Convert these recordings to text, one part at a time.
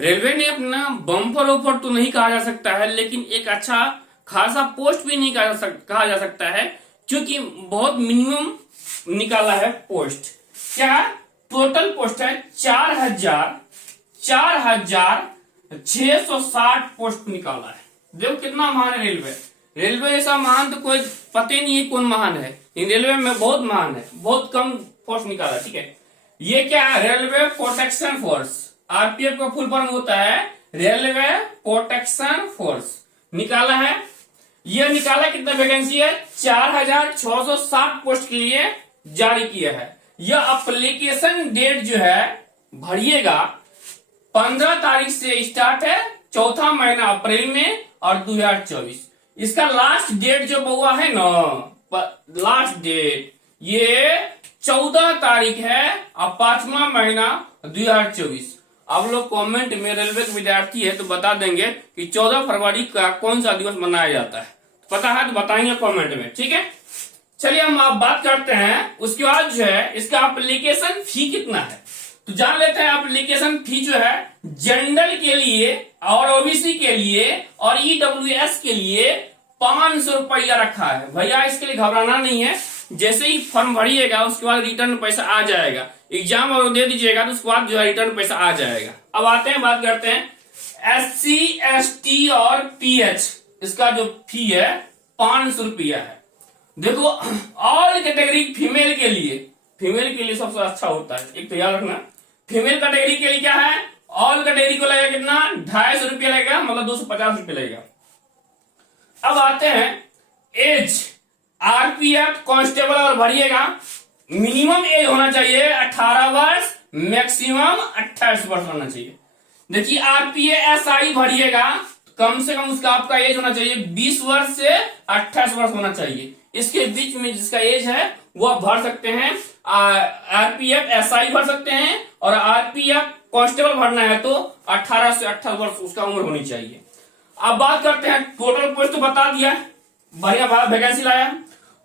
Railway ने अपना bumper offer तो नहीं कहा जा सकता है, लेकिन एक अच्छा खासा पोस्ट भी नहीं कहा जा सकता है, क्योंकि बहुत मिनिमम निकाला है पोस्ट। क्या टोटल पोस्ट है 4,660 पोस्ट निकाला है। देखो कितना महान है रेलवे। रेलवे ऐसा महान तो कोई पता ही नहीं है कौन महान है, इन रेलवे में बहुत महान है, बहुत कम पोस्ट निकाला। ठीक है, ये क्या है? रेलवे प्रोटेक्शन फोर्स, आरपीएफ का फुल फॉर्म होता है रेलवे प्रोटेक्शन फोर्स। निकाला है, ये निकाला कितना वैकेंसी है? 4,660 पोस्ट के लिए जारी किया है। यह एप्लीकेशन डेट जो है भरिएगा 15 तारीख से स्टार्ट है, चौथा महीना अप्रैल में और 2024। इसका लास्ट डेट जो हुआ है ना, लास्ट डेट ये 14 तारीख है और 5वां महीना 2024। आप लोग कमेंट में रेलवे के विद्यार्थी है तो बता देंगे कि 14 फरवरी का कौन सा दिवस मनाया जाता है। पता है तो बताएंगे कमेंट में। ठीक है, चलिए हम आप बात करते हैं। उसके बाद जो है इसका एप्लीकेशन फी कितना है तो जान लेते हैं। एप्लीकेशन फी जो है जनरल के लिए और ओबीसी के लिए और ईडब्ल्यूएस के लिए 500 रुपया रखा है। भैया इसके लिए घबराना नहीं है, जैसे ही फॉर्म भरिएगा उसके बाद रिटर्न पैसा आ जाएगा। एग्जाम और दे दीजिएगा तो उसके बाद जो है रिटर्न पैसा आ जाएगा। अब आते हैं, बात करते हैं SC ST और PH, इसका जो फी है 500 रुपया है। देखो ऑल कैटेगरी फीमेल के लिए सबसे अच्छा होता है, एक तो याद रखना। फीमेल कैटेगरी के लिए क्या है? ऑल कैटेगरी को लगेगा कितना? 250 रुपया लगेगा, मतलब 250 रुपया लगेगा। अब आते हैं एज, आरपीएफ कांस्टेबल और भरिएगा, मिनिमम एज होना चाहिए 18 वर्ष, मैक्सिमम 28 वर्ष होना चाहिए। देखिए आरपीएसआई भरिएगा, कम से कम उसका आपका एज होना चाहिए 20 वर्ष से 28 वर्ष होना चाहिए। इसके बीच में जिसका एज है वो आप भर सकते हैं। आरपीएफ एसआई भर सकते हैं और आरपीएफ कांस्टेबल भरना है तो 18 से 28 वर्ष उसका उम्र होनी चाहिए। अब बात करते हैं, टोटल पोस्ट तो बता दिया, बढ़िया वैकेंसी लाया।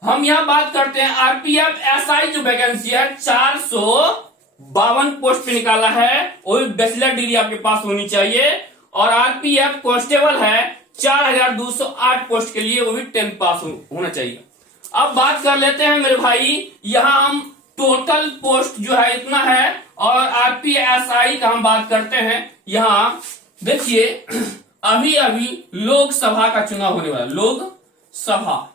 हम यहाँ बात करते हैं आरपीएफ एसआई जो वैकेंसी है 452 पोस्ट पे निकाला है, वो भी बैचलर डिग्री आपके पास होनी चाहिए। और आरपीएफ कांस्टेबल है 4,208 पोस्ट के लिए, वो भी 10 पास होना चाहिए। अब बात कर लेते हैं मेरे भाई, यहाँ हम टोटल पोस्ट जो है इतना है और आरपीएसआई का हम बात करते हैं। यहाँ देखिए अभी अभी लोकसभा का चुनाव होने वाला, लोकसभा।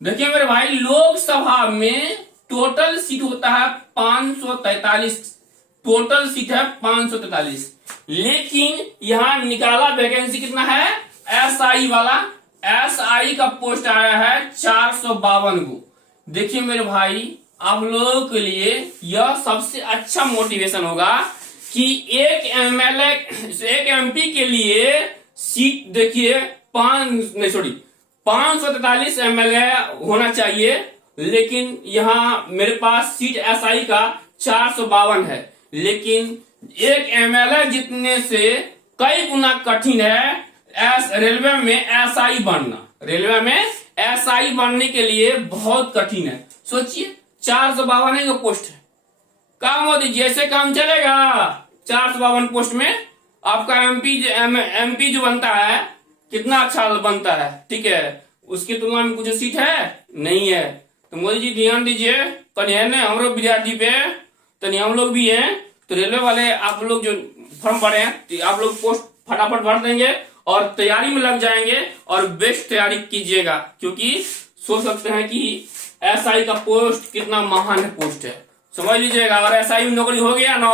देखिए मेरे भाई, लोकसभा में टोटल सीट होता है 543, टोटल सीट है 543, लेकिन यहाँ निकाला वैकेंसी कितना है? एसआई वाला, एसआई का पोस्ट आया है 452 को। देखिए मेरे भाई, आप लोगों के लिए यह सबसे अच्छा मोटिवेशन होगा कि एक एमएलए, एक एमपी के लिए सीट देखिए 543 एमएलए होना चाहिए, लेकिन यहाँ मेरे पास सीट एसआई का 452 है। लेकिन एक एमएलए जितने से कई गुना कठिन है रेलवे में एसआई बनना। रेलवे में एसआई बनने के लिए बहुत कठिन है। सोचिए 452 का पोस्ट है, काम मोदी जैसे काम चलेगा। 452 पोस्ट में आपका एमपी जो बनता है कितना अच्छा बनता है, ठीक है, उसकी तुलना में कुछ सीट है नहीं है। तो मोदी जी ध्यान दीजिए, तनी है ना हम विद्यार्थी पे, तनी हम लोग भी हैं। तो रेलवे वाले आप लोग जो फॉर्म भरे हैं तो आप लोग पोस्ट फटाफट भर देंगे और तैयारी में लग जाएंगे और बेस्ट तैयारी कीजिएगा, क्योंकि सोच सकते हैं कि एसआई का पोस्ट कितना महान पोस्ट है, समझ लीजिएगा। अगर एसआई में नौकरी हो गया ना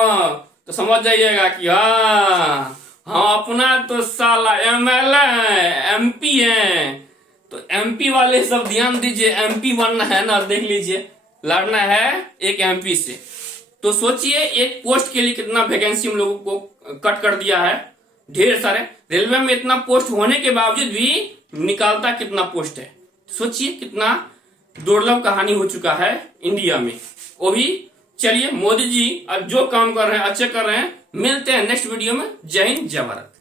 तो समझ जाइएगा कि हाँ अपना तो साला एमएलए एमपी है। तो एमपी वाले सब ध्यान दीजिए, एमपी बनना है ना, देख लीजिए लड़ना है एक एमपी से। तो सोचिए एक पोस्ट के लिए कितना वैकेंसी हम लोगों को कट कर दिया है, ढेर सारे। रेलवे में इतना पोस्ट होने के बावजूद भी निकालता कितना पोस्ट है, सोचिए कितना दुर्लभ कहानी हो चुका है इंडिया में। वो भी चलिए, मोदी जी अब जो काम कर रहे हैं अच्छे कर रहे हैं। मिलते हैं नेक्स्ट वीडियो में। जय हिंद, जय भारत।